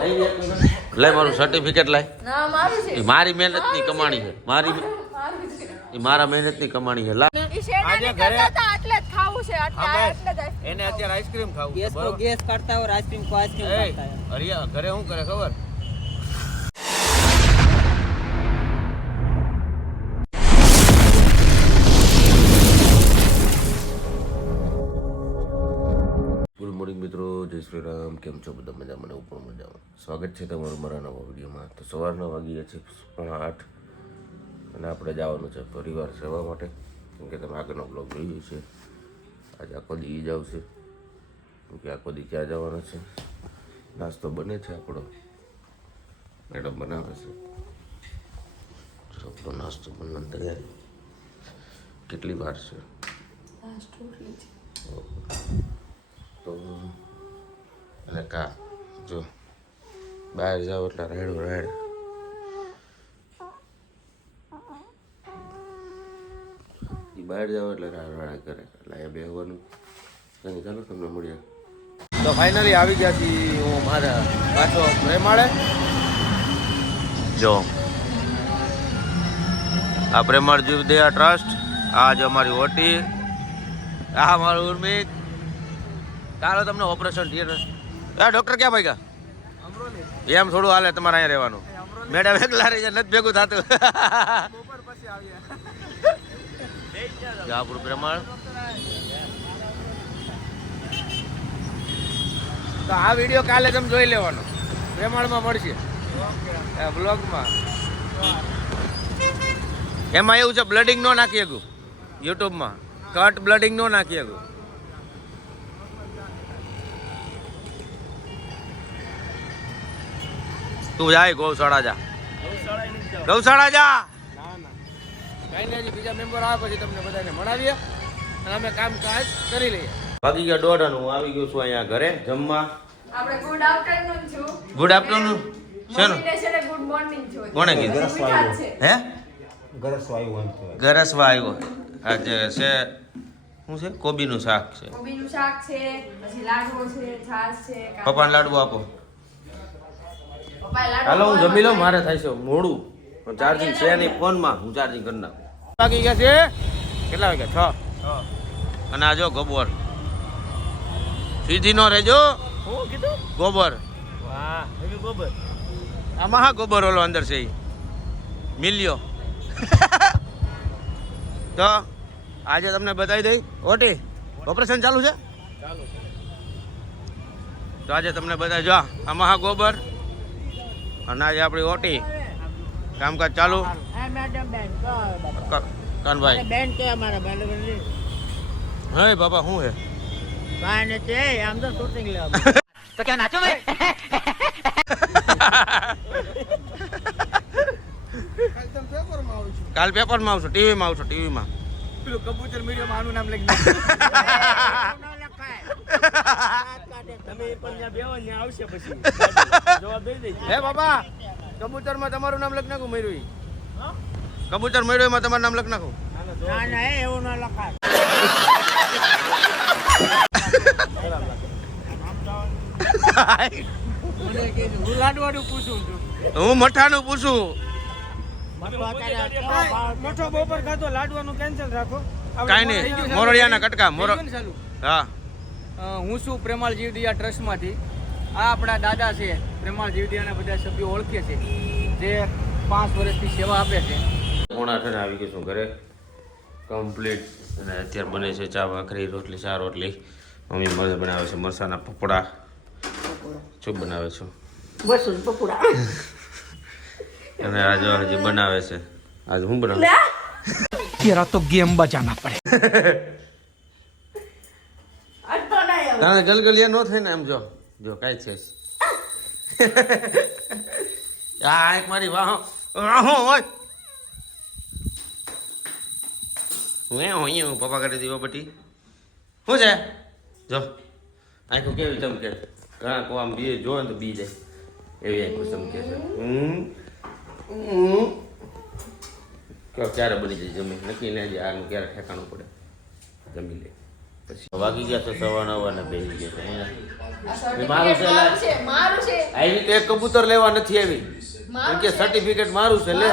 લાય મારું સર્ટિફિકેટ લાય. મારી મહેનતની કમાણી છે. મારા મહેનતની કમાણી છે. એને અત્યારે આઈસ્ક્રીમ ખાવું गैस को गैस करता है और आइसक्रीम को आइसक्रीम करता है. અરિયા ઘરે શું કરે ખબર? ગુડ મોર્નિંગ મિત્રો, જય શ્રી રામ. કેમ છો બધા? મજામાં ને ઉપર મજામાં. સ્વાગત છે તમારું મારા નવા વિડીયોમાં. તો સવારના વાગી ગયા છે 8:30 અને આપણે જવાનું છે પરિવાર સેવા માટે, કેમ કે તમે આગળનો બ્લોગ જોયો છે. આજે આખો દી ઈ જ આવશે, કેમ કે આખો દી ક્યાં જવાના છે. નાસ્તો બને છે, આપણો મેડમ બનાવે છે. આપણો નાસ્તો બનવાની તૈયારી. કેટલી વાર છે? તો અને કા જો બહાર જાઓ એટલે રેડ બહાર જાઓ એટલે રાડ કરે, એટલે અહીંયા બેહવાનું કંઈ. ચાલો તમને મળીએ. તો ફાઇનલી આવી ગયા છીએ હું મારા પાછો પ્રેમાળે. જો આ પ્રેમાળ જીવદયા ટ્રસ્ટ, આ જ અમારી ઓટી, આ મારું ઉર્મિત. ચાલો તમને ઓપરેશન થિયેટર. ડૉક્ટર ક્યાં ભાઈ ગયા? એમ થોડું હાલે તમારે અહીંયા રહેવાનું. મેડમ એકલા રહી જાય, નથી ભેગું થતું. આપણું પ્રેમાળ. તો આ વિડીયો કાલે તમે જોઈ લેવાનો, પ્રેમાળમાં મળશે બ્લોગમાં. એમાં એવું છે, બ્લડિંગ નો નાખી શકું યુટ્યુબમાં. કટ બ્લડિંગ નો નાખી શકું. તું જાય ગૌશાળા જા, ગૌશાળા જા. કઈ નહીં, હજી બીજા મેમ્બર આવે પછી તમને બધાને મળાવીએ અને અમે કામકાજ કરી લઈએ. વાગી ગયા 1:30 અને હું આવી ગયો છું અહીંયા ઘરે જમવા. આપણે ગુડ આફ્ટરનૂન છું. Good afternoon. શેનું? ગુડ મોર્નિંગ છું. કોણે કીધું? હે? ગરસવા આવ્યો. આજે છે શું છે? કોબીનું શાક છે. કોબીનું શાક છે, પછી લાડવો છે, છાશ છે. પપ્પાને લાડુ આપો. પપ્પાએ લાડવો હાલો હું જમી લઉં, મારે થાય છે મોડું. પણ ચાર્જિંગ છે નહીં ફોનમાં, હું ચાર્જિંગ કરી નાખું. વાગી ગયા છે કેટલા વાગ્યા? 6. અને આ જો ગોબર સીધી નો રેજો. શું કીધું? ગોબર. વાહ, ગોબર. આમાં હા ગોબર ઓલો અંદર છે ઈ મિલ્યો. તો આજે તમને બતાવી દઈ ઓટી ઓપરેશન ચાલુ છે. તો આજે તમને બતાવી જો આમાં હા ગોબર અને આજે આપણી ઓટી કામકાજ ચાલુ. કાનભાઈ બેન કે અમારા બેન હે બાબા શું હે? બાને છે આમ તો શૂટિંગ લેવા. તો ક્યાં નાચો ભાઈ? કાલ પેપરમાં આવશું, ટીવીમાં આવશું, ટીવીમાં. પેલું કબૂતર મીડિયામાં આનું નામ લખી તમે પણ બેવો ને આવશે પછી જવાબ દઈ દે. હે બાબા, કબૂતરમાં તમારું નામ લખી નાખું. મર્યું કબૂતર મળ્યો એમાં તમારું નામ લખી નાખું. ના ના એવું ના લખાય. હું લાડવાનું પૂછું છું. હું મઠાનું પૂછું. મોટો બપોર ખાતો લાડવાનું કેન્સલ રાખો. કાંઈ નહીં, મોરડિયાના કટકા. હા, હું છું પ્રેમાળ જીવદયા ટ્રસ્ટમાંથી. આ આપણા દાદા છે, પ્રેમાળ જીવદયાના બધા સભ્યો ઓળખે છે, જે 5 વર્ષથી સેવા આપે છે. 9:30 આવી ગયો છું ઘરે કમ્પ્લીટ. અને અત્યારે બને છે ચા ભાખરી, રોટલી, 4 રોટલી. મમ્મી મજા બનાવે છે મરસાના પપડા. શું બનાવે છો? અને આજે હજી બનાવે છે. આજ હું બનાવું? तेरा तो गेम बजाना પડે. તારે ગલગલિયા નો થાય ને એમ. જો જો કાંઈ છે આ એક મારી વાહો હોય. હું પપ્પા કરી દીધો બટી. શું છે? જો આંખો કેવી ચમકે. ઘણા કો આમ બી જો ને તો બી જાય એવી આંખો ચમકે છે. ક્યારે બની જાય જમી નક્કી ને આનું ક્યારે ઠેકાણું પડે. જમી લે પછી વાગી ગયા છે 9:15 ને બેસી ગયા છે. મારું છે આવી તો એક કબૂતર લેવા નથી આવી કેમ કે સર્ટિફિકેટ મારું છે લે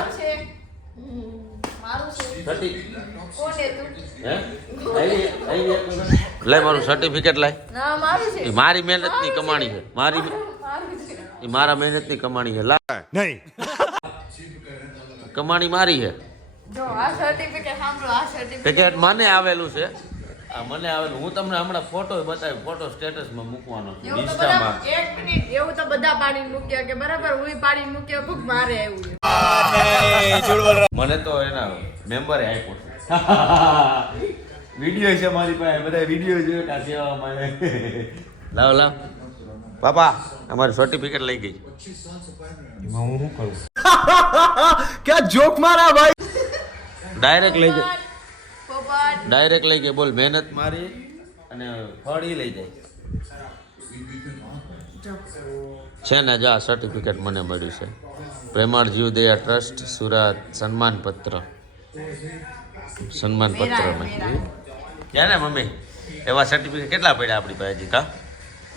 લે મારું સર્ટિફિકેટ લાય એ મારી મહેનતની કમાણી છે એ મારા મહેનતની કમાણી છે લા નહીં કમાણી મારી છે જો આ સર્ટિફિકેટ સાંભળો આ સર્ટિફિકેટ ટિકિટ મને આવેલું છે આ મને આવેલું હું તમને હમણાં ફોટો બતાવી ફોટો સ્ટેટસમાં મૂકવાનો છું એવું તો ઇન્સ્ટામાં બધા એક મિનિટ એવું તો બધા પાડીને મૂક્યા કે બરાબર હું પાડીને મૂક્યો કોક મારે એવું મને તો એના મેમ્બરે આપ્યો છે વિડીયો છે મારી પાસે બધા વિડીયો જોયો આ સેવામાં લાવ લાવ પાપા અમારું સર્ટિફિકેટ લઈ ગઈ એમાં હું શું કરું ક્યાં જોક મારા ભાઈ ડાયરેક્ટ લઈ ગઈ પોપટ ડાયરેક્ટ લઈ ગઈ બોલ મહેનત મારી અને ફળ ઈ લઈ જાય છે ને જો આ સર્ટિફિકેટ મને મળ્યું છે પ્રેમાળ જીવદયા ટ્રસ્ટ સુરત સન્માન પત્ર મેં ક્યાં ને મમ્મી એવા સર્ટિફિકેટ કેટલા પડ્યા આપણી પાસે કા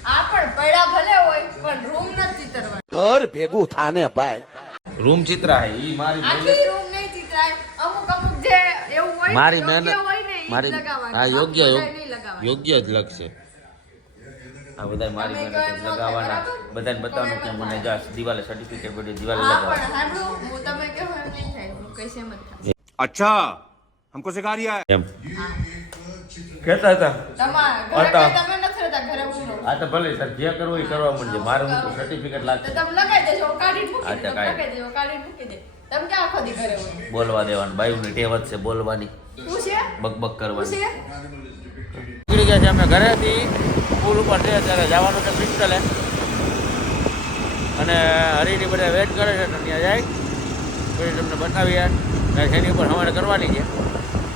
આ પણ પડ્યા ભલે હોય પણ રૂમ નથી ચિતરવાનો ઘર ભેગું થાને ભાઈ રૂમ ચિત્રા હે ઈ મારી આખી રૂમ નહીં ચિતરાય અમુક જે એવું હોય મારી યોગ્ય મહેનત હોય ને ઈ જ મારી લગાવવાનું. હા યોગ્ય બધાય નહીં લગાવવાનું. યોગ્ય જ લખશે આ બધા મારી તમે મહેનત કહો જ એમ ન થાય, લગાવવાના બરાબર? બધાને બતાવવાનું કે તમે મને જા દિવાલે સર્ટિફિકેટ બધી દિવાલે હા લગાવવાનું પણ સાંભળો હું તમે કહો એમ નહીં થાય હું કઈ સેમ જ થાય अच्छा हमको सिखा रिया है એમ કહેતા હતા તમારા ઘરે હતા. કઈ તમે નથી રહેતા ઘરે હું રહું આ તો ભલે સર જે કરવું એ કરવા મળજે મારે હું સર્ટિફિકેટ તો લાગશે તમે લગાઈ દેજો હું કાઢીને મૂકી હા, દે તો કાંઈ. લગાઈ દેજો કાઢીને મૂકી દે તમે ક્યાં આખો દી ઘરે હોય બોલવા દેવાનું બાયુની ટેવ જ છે બોલવાની શું છે બકબક શું કરવાની છે નીકળી ગયા છે અમે ઘરેથી પુલ ઉપર છે અત્યારે જવાનું છે ક્રિસ્ટલે અને હરીની બધા વેટ કરે છે તો ત્યાં જાય પછી તમને બતાવીએ એની ઉપર અમારે કરવાની છે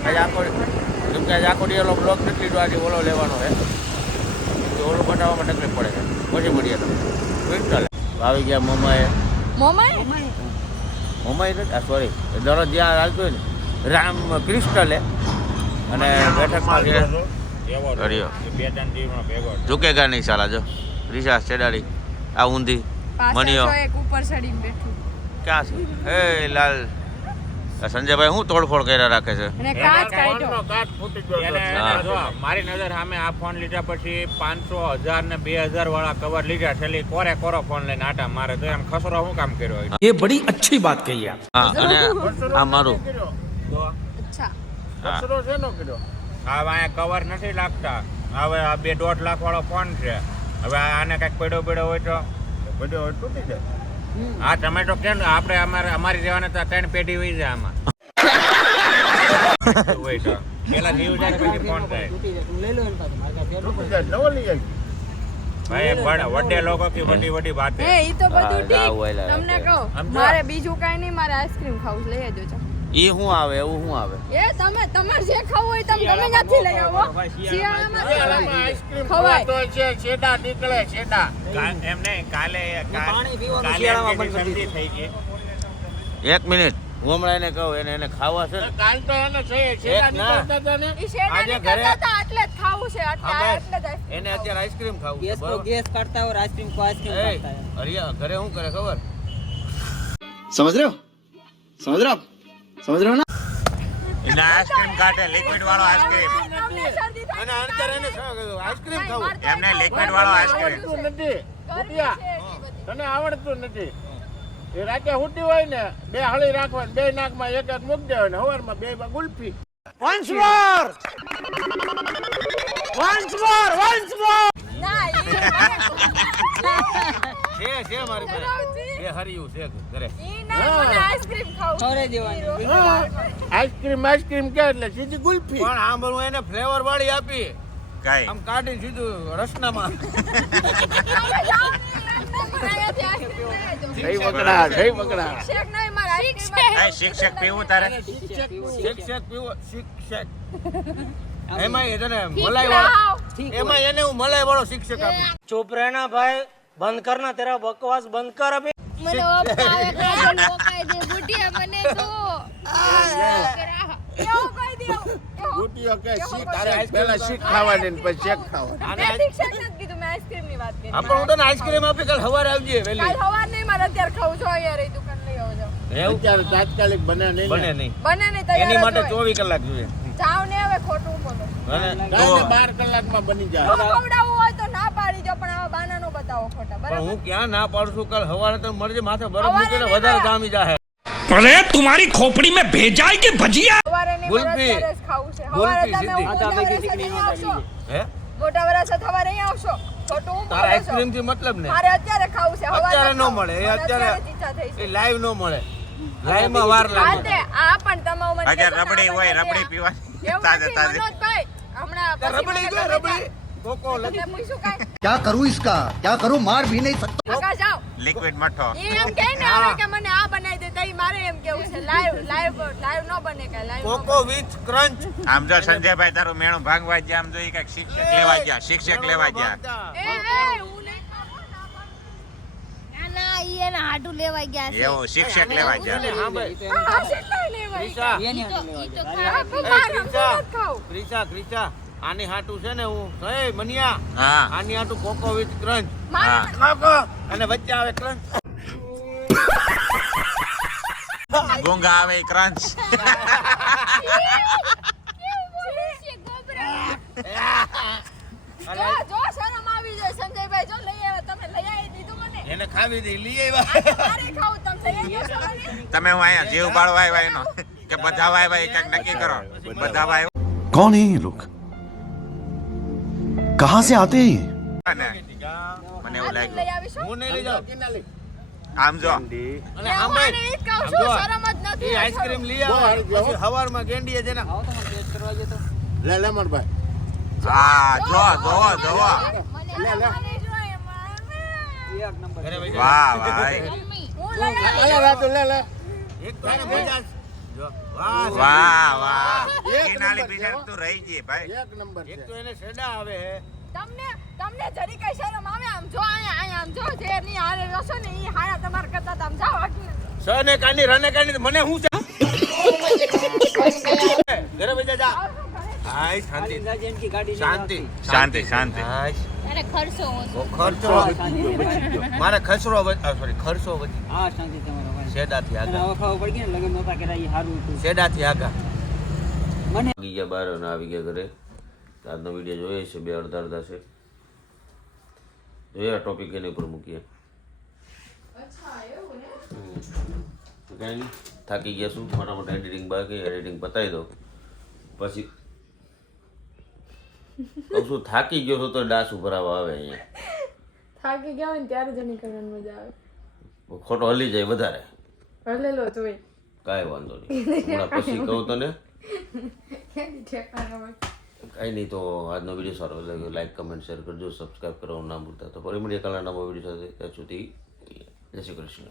આજે આખો કેમ કે આજે આખો દિવસ બ્લોક નથી લીધો આજે ઓલો લેવાનો છે તો ઓલું બતાવવામાં તકલીફ પડે છે પછી મળીએ તમે ક્રિસ્ટલે આવી ગયા મમ્માએ મમ્માએ નથી સોરી દરરોજ જ્યાં હાલતું હોય ને રામ ક્રિસ્ટલે અને બેઠકમાં છે હરિયો ઝુકેગા નહીં સાલા જો રીસા ચેડાડી આ ઊંધી મનીયો એક ઉપર ચડીને બેઠું ક્યાં છે એ લાલ આ સંજયભાઈ હું તોડફોડ કર્યા રાખે છે અને કાચ કાઢ્યો હા. મારી નજર સામે આ ફોન લીધા પછી 500 1000 ને 2000 વાળા કવર લીધા છે એટલે કોરો ફોન લઈને આટા મારે તો એમ ખસરો શું કામ કર્યો હોય? ये बड़ी अच्छी बात कही आप હા અને આ મારું અચ્છા હા ખસરો શેનો કર્યો? હવે અહીંયા કવર નથી લાગતા હવે આ 2.5 લાખ વાળો ફોન છે હવે આને કઈક પડ્યો હોય તો પડ્યો હોય તો તૂટી જાય હા તમે તો કેમ આપણે અમારી જવાને તો 3 પેઢી હોય છે આમાં હોય તો પેલા જીવ જાય પછી ફોન થાય ભાઈ પણ વડે લોકો की વડી વડી વાત એ ઈ તો બધું હા, ઠીક જાવ ઓલા તમને રાતે. કહો મારે બીજું કાઈ નહીં મારે આઈસ્ક્રીમ ખાવું લઈ આવજો ચાલો. ઈ શું આવે એવું શું આવે એ તમે તમારે જે ખાવું હોય તમે ગમે ત્યાંથી લઈ આવો શિયાળામાં ખવાય છેડા નીકળે છેડા એમ નહીં કાલે શરદી થઈ ગઈ 1 મિનિટ હું હમણાં એને કહું એને ખાવા છે ને કાલ તો એને એક ના. ઈ શેરડા આજે નીકળતા ઘરે- હતા એટલે જ ખાવું છે એટલે હા, બસ. એટલે જ ice- એને અત્યારે આઈસ્ક્રીમ ખાવું છે, गैस को બરોબર? गैस काटता है और आइसक्रीम को आइसक्रीम એ, काटता है હરિયા ઘરે શું કરે ખબર समझ रहे हो समझ रहे हो आप समझ रहे हो ना એને આઈસ્ક્રીમ કાઢે લિક્વિડ વાળો આઈસ્ક્રીમ તમને શરદી થાય અને અત્યારે એને આઈસ્ક્રીમ ખાવું એમને લિક્વિડ વાળો આઈસ્ક્રીમ ગરમી છે તને આવડતું નથી એ રાતે હુટી હોય ને 2 હળી રાખવાની 2 નાકમાં એક મૂક દેવાય ને હવારમાં 2 માં ગુલ્ફી ના છે મારી પાસે એ હરિયું છે ઘરે ઈ ના મને આઈસ્ક્રીમ ખાવું छोड़े दीवानी આઈસ્ક્રીમ કે એટલે સીધી ગુલ્ફી પણ આંબળું એને ફ્લેવર વાળી આપી કાઈ આમ કાઢી સીધું રસનામાં જઈ પકડા શેક નહીં મારા આઈસ્ક્રીમ શિક્ષક પીવું તારે શેક પીવો શેક એમાં તને મલાઈ વાળો એમાં એને હું મલાઈ વાળો શિક્ષક આપી चुप रहना भाई बंद करना तेरा बकवास बंद कर अभी મને ઓપા આવે કાજલ ઓકાઈ દે બુઢિયા મને તો એવું કહી દે એવું. ગુટીઓ કે એવું શીખ કહી તારે દે. પહેલા શીખ ખાવાની ને પછી શેક ખાવાની આને મેં શેક નથી કીધું, મેં આઈસ્ક્રીમની વાત કરી. આપણે હું તને આઈસ્ક્રીમ આપી કાલ સવારે આવજે કાલ વહેલી સવાર નહીં, મારે અત્યારે ખાવું છું, અહીંયા રહી દુકાન લઈ આવજો. એવું અત્યારે તાત્કાલિક બને નહીં બને ને. નહીં બને નહીં તૈયાર એની જ માટે હોય. 24 કલાક જોઈએ જાવ ને હવે ખોટું બોલો. અને કાંઈ નહીં, 12 કલાકમાં બની જાય જો ખવડાવવું હોય તો ના પાડી દો, પણ આવા બાના નો બતાવો ખોટા, પણ બરાબર? હું ક્યાં ના પાડું છું કાલ સવારે તો મળજે માથે બરફ સવારે મૂકીને નહીં વધારે મળે. જામી જાહે अरे तुम्हारी खोपड़ी में भेजा है कि भजिया સવારે નહીં, મારે ગુલ્ફી. અત્યારે જ ખાવું છે. ગુલ્ફી સવારે તમે સીધી. મોટા વરસે અહીંયા આવશો. હે મોટા વરસે સવારે અહીંયા આવશો. ખોટું હું તારા બોલો છો. આઈસ્ક્રીમ થી મતલબ ને મારે અત્યારે ખાવું છે. સવારે અત્યારે ન ખાવું. મળે એ મને અત્યારે જ ઈચ્છા થઈ છે. એ લાઈવ ન મળે લાઈવ માં વાર આ લાગે તે, આ પણ તમે મને અગર કહેશો ને, રબડી આ હોય મને રબડી ત્યાં. પીવાની એવું તાજે નથી, તાજે મનોજભાઈ. હમણાં પછી રબડી મને જો તમે રબડી કોકો લગી તમને પૂછ્યું કાંઈ? क्या करूँ इसका क्या करूँ मार भी नहीं सकता કાકા જાઓ. લિક્વિડ મઠો ઈ એમ કહે ને હવે કે મને આ બનાવી દે, તઈ મારે એમ કેવું છે લાઈવ ન બને કે લાઈવ કોકો વિથ ક્રંચ આમ જો સંજયભાઈ તારું મેણું ભાંગવા ગયા આમ જો ઈ કાંઈક શિક્ષક લેવા ગયા શિક્ષક લેવા ગયા એ હું નહીં ખાવું, ના પાડું. ના ઈ એના હાડું લેવા ગયા છે. એવું શિક્ષક લેવા ગયા હા ભાઈ હા, કેટલાય લેવાય. ક્રિશા ઈ તો હા, પણ મારે હું નથી ખાવું. ક્રિશા આની હાટું છે ને હું એ મનિયા હા આની હાટું કોકો વિથ ક્રંચ મારે કોકો અને વચ્ચે આવે ક્રંચ ગુંગા આવે ઈ ક્રંચ કેવું બોલે છે ગોબરા? જો શરમ આવી જાય સંજયભાઈ, જો લઈ આવ્યા તમે, લઈ આવી દીધું મને. એને ખાવી દે લઈ આવ્યા મારે ખાવું, તમે લઈ આવી દો મને. તમે હું અહીંયા જીવ બાળવા આવ્યા એનો કે બધા આવ્યા એ કંઈક નક્કી કરો બધા આવ્યા कौन है ये लोग कहाँ से आते हैं ये? ને મને એવું લઈ લાગ્યું આવીશું. હું નહીં લઈ જાઉં આમ જો અને હું આંબે આને ઈ જ કહું છું, શરમ જ નથી. એ આઈસ્ક્રીમ લઈ આવે પછી હવારમાં કેન્ડી છે ને લે લેમનભાઈ હા જો જો મને મને જોઈએ, મને. ઘરે વઈ વાહ ભાઈ હું લઈ આવી. એક તો એને મજા જ. જો વાહ વાહ વાહ કિનાલી બિચારી તું રહી ગઈ ભાઈ એક તો એને સેડા આવે હે તમને જરી કઈ શરમ આવે? આમ જો અહીંયા આમ જો જે ની હારે રસો ને ઈ હારા તમાર કરતા આમ જાઓ આગળ. સને કાની રને કાની મને હું છે ઘરે વઈ જા હાય શાંતિ શાંતિ શાંતિ શાંતિ હાય તારે ખર્ચો ઓછો. ખર્ચો મારે ખસરો સોરી ખર્ચો શેડાથી આગળ શેડાથી આગળ આવી ગયા બહાર અને આવી ગયા ઘરે આજનો વિડીયો જોઈએ છે 2 અડધા છે જોઈએ આ ટોપિક એની ઉપર મૂકીએ કાંઈ નહીં થાકી ગયા છું ફટાફટ એડિટિંગ બાકી એડિટિંગ પતાવી દો પછી કહું છું થાકી ગયો છું તો ડાસ ભરાવા આવે અહીંયા થાકી ગયા હોય ને ત્યારે જ નીકળવાની મજા આવે. ખોટો હલી જાય વધારે હલેલો જોઈ કાંઈ વાંધો નહીં હમણાં પછી કહું તને ઠેકાણા હોય. કાંઈ નહીં તો આજનો વિડીયો સારો લાગ્યો લાઈક કમેન્ટ શેર કરજો સબસ્ક્રાઈબ કરવાનું ના ભૂલતા તો ફરી મળીએ કાલના નવા વિડીયો સાથે ત્યાં સુધી જય શ્રી કૃષ્ણ.